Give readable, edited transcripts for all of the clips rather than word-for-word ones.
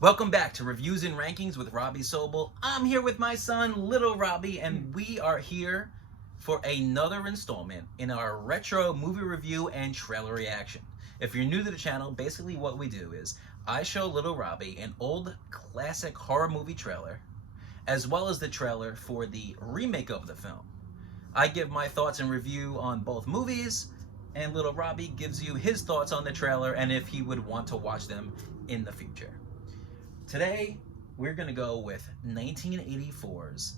Welcome back to Reviews and Rankings with Robbie Sobel. I'm here with my son, Little Robbie, and we are here for another installment in our retro movie review and trailer reaction. If you're new to the channel, basically what we do is I show Little Robbie an old classic horror movie trailer, as well as the trailer for the remake of the film. I give my thoughts and review on both movies, and Little Robbie gives you his thoughts on the trailer and if he would want to watch them in the future. Today, we're going to go with 1984's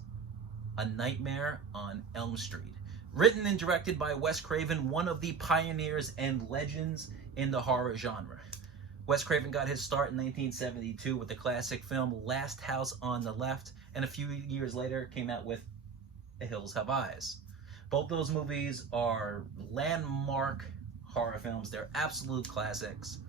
A Nightmare on Elm Street. Written and directed by Wes Craven, one of the pioneers and legends in the horror genre. Wes Craven got his start in 1972 with the classic film Last House on the Left, and a few years later came out with The Hills Have Eyes. Both those movies are landmark horror films. They're absolute classics.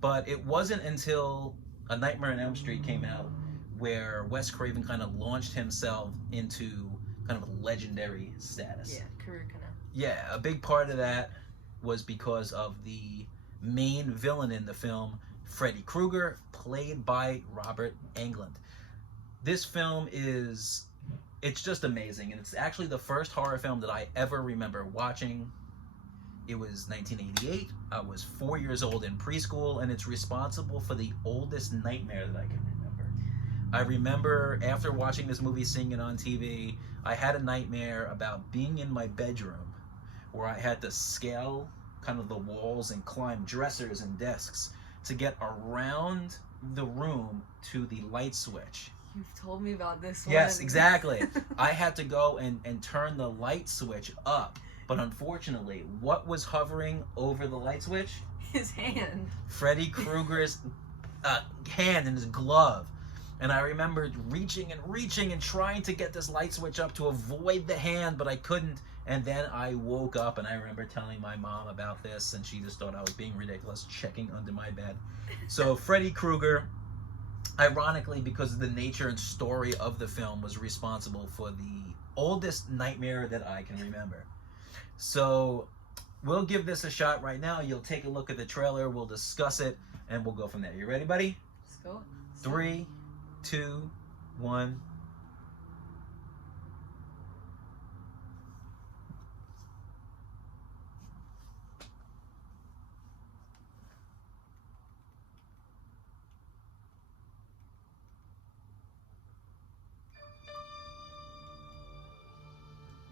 But it wasn't until A Nightmare on Elm Street came out where Wes Craven kind of launched himself into kind of legendary status. Yeah, career kind of. Yeah, a big part of that was because of the main villain in the film, Freddy Krueger, played by Robert Englund. This film it's just amazing, and it's actually the first horror film that I ever remember watching. It was 1988. I was 4 years old in preschool, and it's responsible for the oldest nightmare that I can remember. I remember after watching this movie, seeing it on TV, I had a nightmare about being in my bedroom where I had to scale kind of the walls and climb dressers and desks to get around the room to the light switch. You've told me about this one. Yes, exactly. I had to go and turn the light switch up. But unfortunately, what was hovering over the light switch? His hand. Freddy Krueger's hand in his glove. And I remember reaching and trying to get this light switch up to avoid the hand, but I couldn't. And then I woke up, and I remember telling my mom about this, and she just thought I was being ridiculous, checking under my bed. So Freddy Krueger, ironically, because of the nature and story of the film, was responsible for the oldest nightmare that I can remember. So we'll give this a shot right now. You'll take a look at the trailer, we'll discuss it, and we'll go from there. You ready, buddy? Let's go. 3, 2, 1.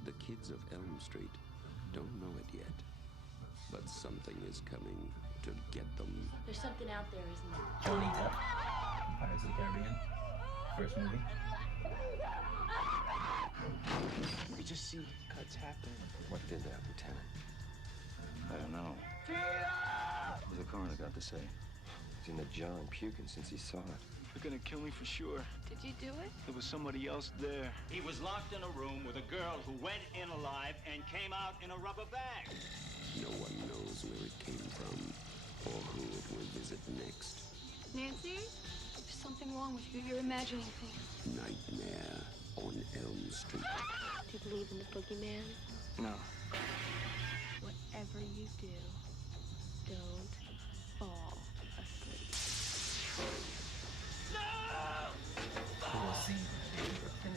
The kids of Elm Street don't know it yet, but something is coming to get them. There's something out there, isn't there? Johnny Depp, Pirates of the Caribbean, first movie. We just see cuts happen. What did that, Lieutenant? I don't know. What's the coroner got to say? He's in the John puking since he saw it. They're gonna kill me for sure. Did you do it? There was somebody else there. He was locked in a room with a girl who went in alive and came out in a rubber bag. No one knows where it came from or who it will visit next. Nancy? There's something wrong with you. You're imagining things. Nightmare on Elm Street. Do you believe in the boogeyman? No. Whatever you do, don't fall asleep. Cool scene.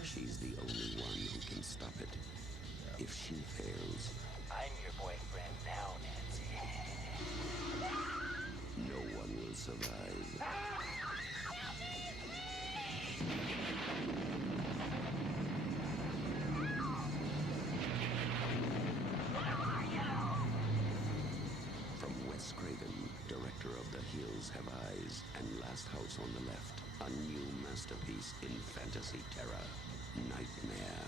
She's the only one who can stop it. If she fails, I'm your boyfriend now, Nancy. no one will survive. From Wes Craven, director of The Hills Have Eyes and Last House on the Left, a new masterpiece in fantasy terror, Nightmare.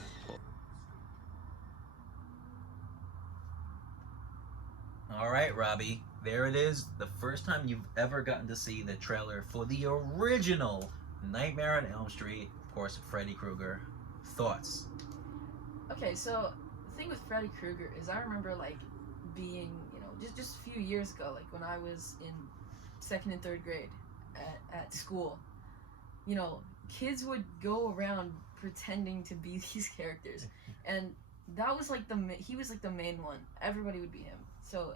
All right, Robbie, there it is. The first time you've ever gotten to see the trailer for the original Nightmare on Elm Street, of course, Freddy Krueger. Thoughts? Okay, so the thing with Freddy Krueger is I remember being, just a few years ago, when I was in 2nd and 3rd grade at school, kids would go around pretending to be these characters, and that was he was the main one. Everybody would be him. So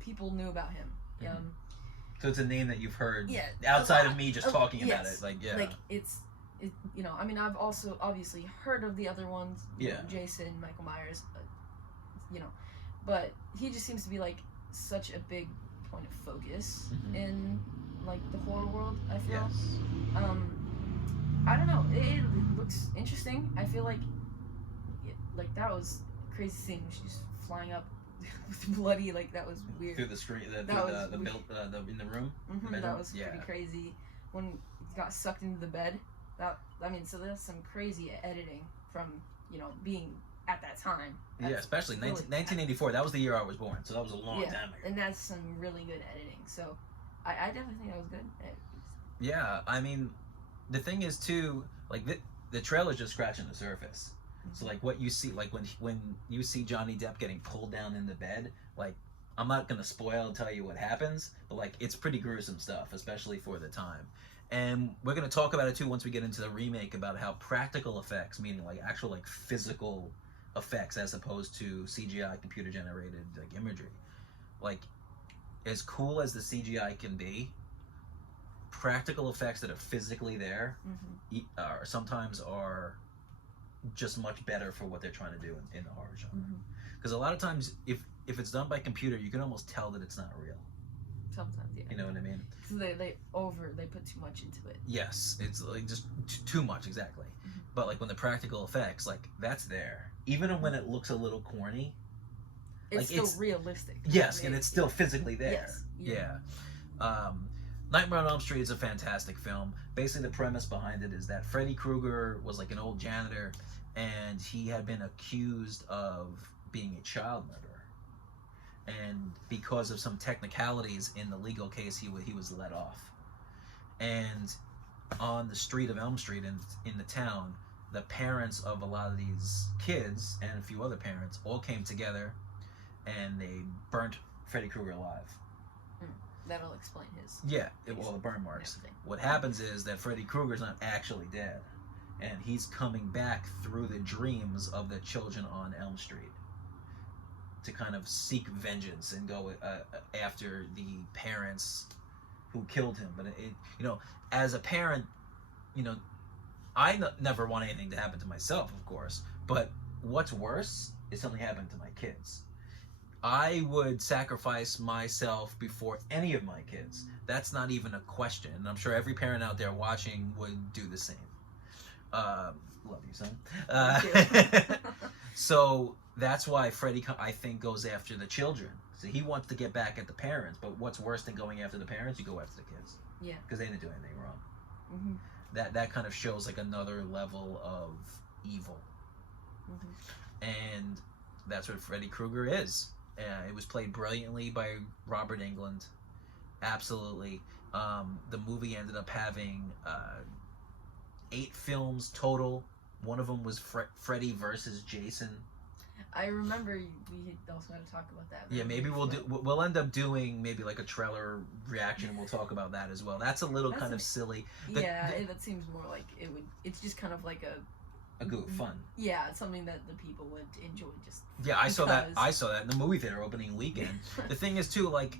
people knew about him. So it's a name that you've heard a outside lot. of me just talking about Yes. it. Like, yeah. Like you know, I mean, I've also obviously heard of the other ones. You know, Jason, Michael Myers, you know, but he just seems to be like such a big point of focus in like the horror world. I feel. Yes. I don't know. It looks interesting. I feel like that was a crazy scene when she's flying up with bloody, like that was weird. Through the screen, in the room. That was pretty crazy. When he got sucked into the bed, so there's some crazy editing from, you know, being at that time. That's Especially really, 1984. That was the year I was born, so that was a long time ago. And that's some really good editing. So I definitely think that was good. Yeah, I mean, the thing is too, like the trailer's just scratching the surface. So like what you see, like when you see Johnny Depp getting pulled down in the bed, like I'm not gonna spoil and tell you what happens, but like it's pretty gruesome stuff, especially for the time. And we're gonna talk about it too once we get into the remake, about how practical effects, meaning like actual like physical effects as opposed to CGI, computer generated like imagery, like as cool as the CGI can be, practical effects that are physically there sometimes are just much better for what they're trying to do in the horror genre. Because a lot of times, if it's done by computer, you can almost tell that it's not real. Sometimes, yeah. You know what I mean? So they put too much into it. Yes, it's like just too much, exactly. But like when the practical effects, like that's there, even when it looks a little corny, it's like, still realistic. Yes, and it's still physically there. Yes. Nightmare on Elm Street is a fantastic film. Basically, the premise behind it is that Freddy Krueger was like an old janitor, and he had been accused of being a child murderer. And because of some technicalities in the legal case, he was let off. And on the street of Elm Street in the town, the parents of a lot of these kids and a few other parents all came together, and they burnt Freddy Krueger alive. That'll explain his. Yeah, all the burn marks. What happens is that Freddy Krueger's not actually dead, and he's coming back through the dreams of the children on Elm Street to kind of seek vengeance and go after the parents who killed him. But you know, as a parent, you know, I never want anything to happen to myself, of course. But what's worse is something happening to my kids. I would sacrifice myself before any of my kids. That's not even a question. And I'm sure every parent out there watching would do the same. Love you, son. So that's why Freddy, I think, goes after the children. So he wants to get back at the parents. But what's worse than going after the parents? You go after the kids. Yeah. Because they didn't do anything wrong. That kind of shows like another level of evil. And that's what Freddy Krueger is. It was played brilliantly by Robert Englund. Absolutely. The movie ended up having 8 films total. One of them was Freddy versus Jason. I remember we also had to talk about that. Yeah, maybe we'll end up doing maybe like a trailer reaction, and we'll talk about that as well. That's a little kind of silly. That seems more like it would. It's just kind of like a goof, fun. Yeah, it's something that the people would enjoy. Just I saw that in the movie theater opening weekend. The thing is too, like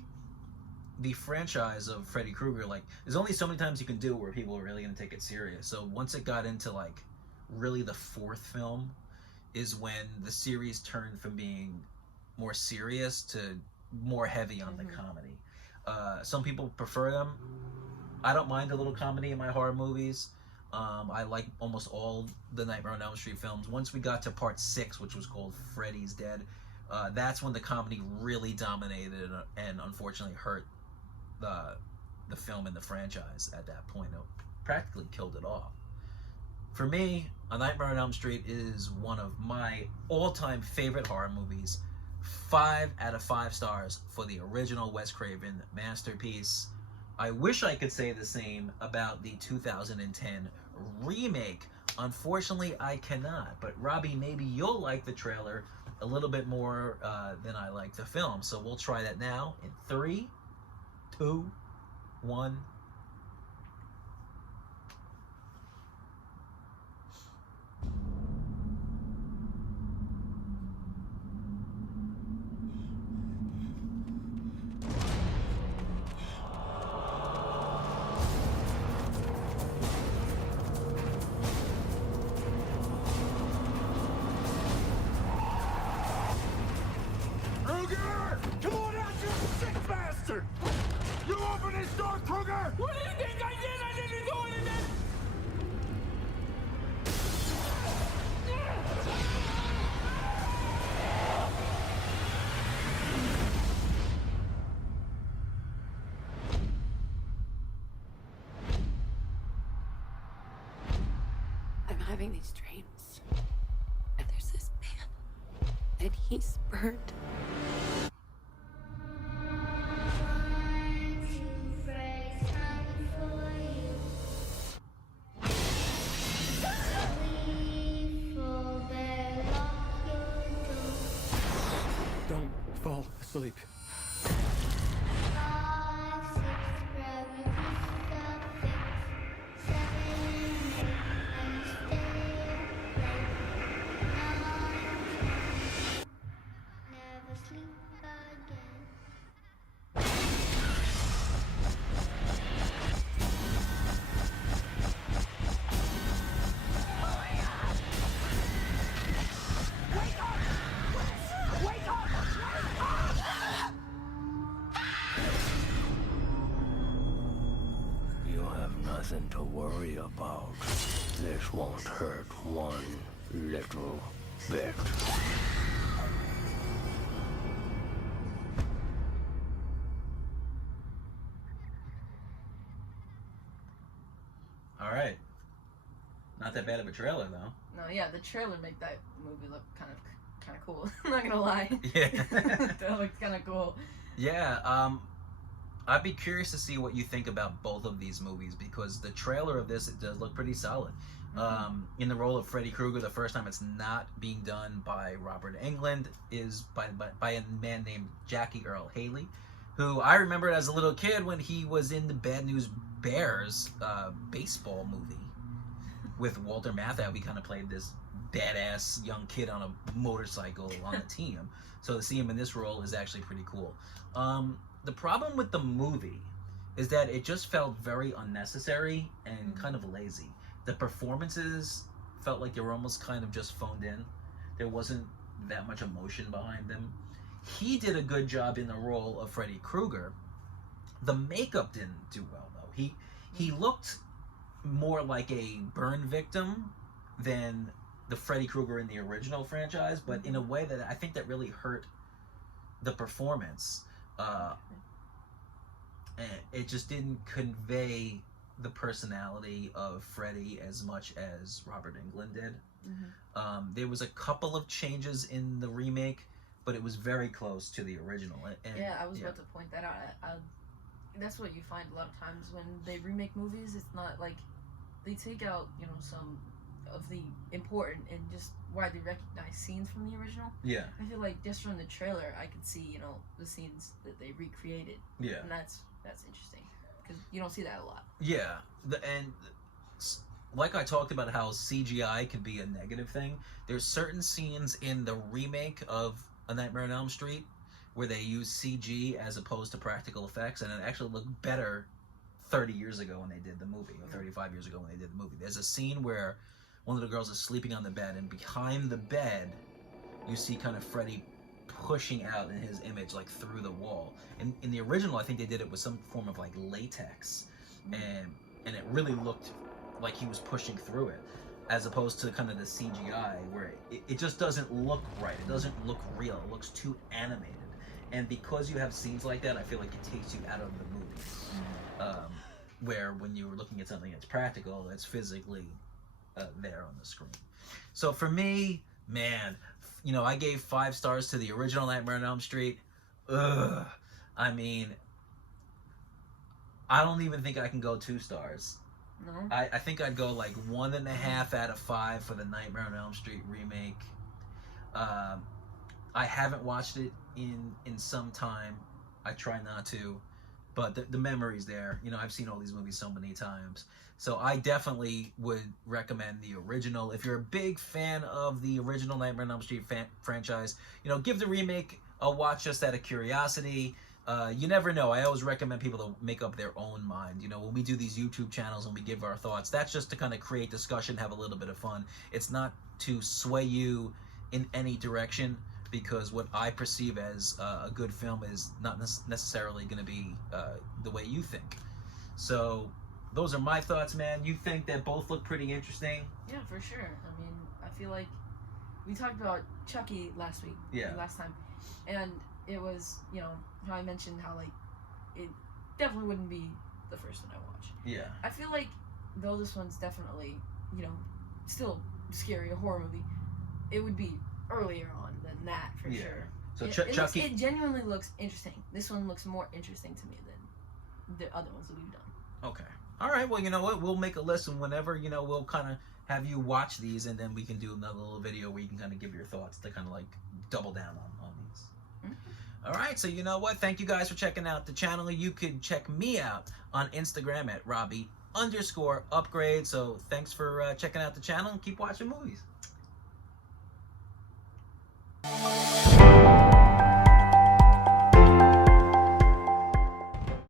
the franchise of Freddy Krueger, like there's only so many times you can do where people are really gonna take it serious. So once it got into like really the 4th film is when the series turned from being more serious to more heavy on the comedy. Some people prefer them. I don't mind a little comedy in my horror movies. I like almost all the Nightmare on Elm Street films. Once we got to part 6, which was called Freddy's Dead, that's when the comedy really dominated and unfortunately hurt the film and the franchise at that point. It practically killed it off. For me, A Nightmare on Elm Street is one of my all-time favorite horror movies. 5 out of 5 stars for the original Wes Craven masterpiece. I wish I could say the same about the 2010 remake. Unfortunately, I cannot. But Robbie, maybe you'll like the trailer a little bit more than I like the film. So we'll try that now in 3, 2, 1. open this door, Kruger! What do you think I did? I didn't do anything! I'm having these dreams. And there's this man. And he's burned. Don't fall asleep. You have nothing to worry about. This won't hurt one little bit. All right. Not that bad of a trailer, though. No, yeah, the trailer made that movie look kind of cool. I'm not gonna lie. Yeah. That looked kind of cool. Yeah, I'd be curious to see what you think about both of these movies, because the trailer of this, it does look pretty solid. In the role of Freddy Krueger, the first time it's not being done by Robert Englund is by a man named Jackie Earl Haley, who I remember as a little kid when he was in the Bad News Bears baseball movie with Walter Matthau. He kind of played this badass young kid on a motorcycle on the team. So to see him in this role is actually pretty cool. The problem with the movie is that it just felt very unnecessary and kind of lazy. The performances felt like they were almost kind of just phoned in. There wasn't that much emotion behind them. He did a good job in the role of Freddy Krueger. The makeup didn't do well, though. He looked more like a burn victim than the Freddy Krueger in the original franchise, but in a way that I think that really hurt the performance. And it just didn't convey the personality of Freddy as much as Robert Englund did. There was a couple of changes in the remake, but it was very close to the original. And, Yeah, I was about to point that out. That's what you find a lot of times when they remake movies. It's not like they take out, some of the important and just widely recognized scenes from the original. Yeah. I feel like just from the trailer, I could see, the scenes that they recreated. Yeah. And that's interesting because you don't see that a lot. Yeah, like I talked about how CGI can be a negative thing, there's certain scenes in the remake of A Nightmare on Elm Street where they use CG as opposed to practical effects, and it actually looked better 30 years ago when they did the movie, or 35 years ago when they did the movie. There's a scene where one of the girls is sleeping on the bed, and behind the bed you see kind of Freddy pushing out in his image like through the wall. And in the original, I think they did it with some form of like latex, and it really looked like he was pushing through it, as opposed to kind of the CGI where it just doesn't look right. It doesn't look real. It looks too animated. And because you have scenes like that, I feel like it takes you out of the movie. Where when you're looking at something that's practical, it's physically there on the screen. So for me, man, I gave 5 stars to the original Nightmare on Elm Street. Ugh. I mean, I don't even think I can go 2 stars. No? I think I'd go like 1.5 out of 5 for the Nightmare on Elm Street remake. I haven't watched it in some time. I try not to, but the memory's there. I've seen all these movies so many times. So I definitely would recommend the original. If you're a big fan of the original Nightmare on Elm Street franchise, give the remake a watch just out of curiosity. You never know. I always recommend people to make up their own mind. When we do these YouTube channels and we give our thoughts, that's just to kind of create discussion, have a little bit of fun. It's not to sway you in any direction, because what I perceive as a good film is not necessarily going to be the way you think. So those are my thoughts, man. You think that both look pretty interesting? Yeah, for sure. I mean, I feel like we talked about Chucky last time, and it was, you know, how I mentioned how like it definitely wouldn't be the first one I watch. Yeah. I feel like though this one's definitely, you know, still scary, a horror movie, it would be earlier on than that for sure. So Chucky, it genuinely looks interesting. This one looks more interesting to me than the other ones that we've done. Okay. All right. Well, you know what? We'll make a list, and whenever, you know, we'll kind of have you watch these, and then we can do another little video where you can kind of give your thoughts to kind of like double down on these. Mm-hmm. All right. So you know what? Thank you guys for checking out the channel. You could check me out on Instagram at Robbie_upgrade. So thanks for checking out the channel, and keep watching movies.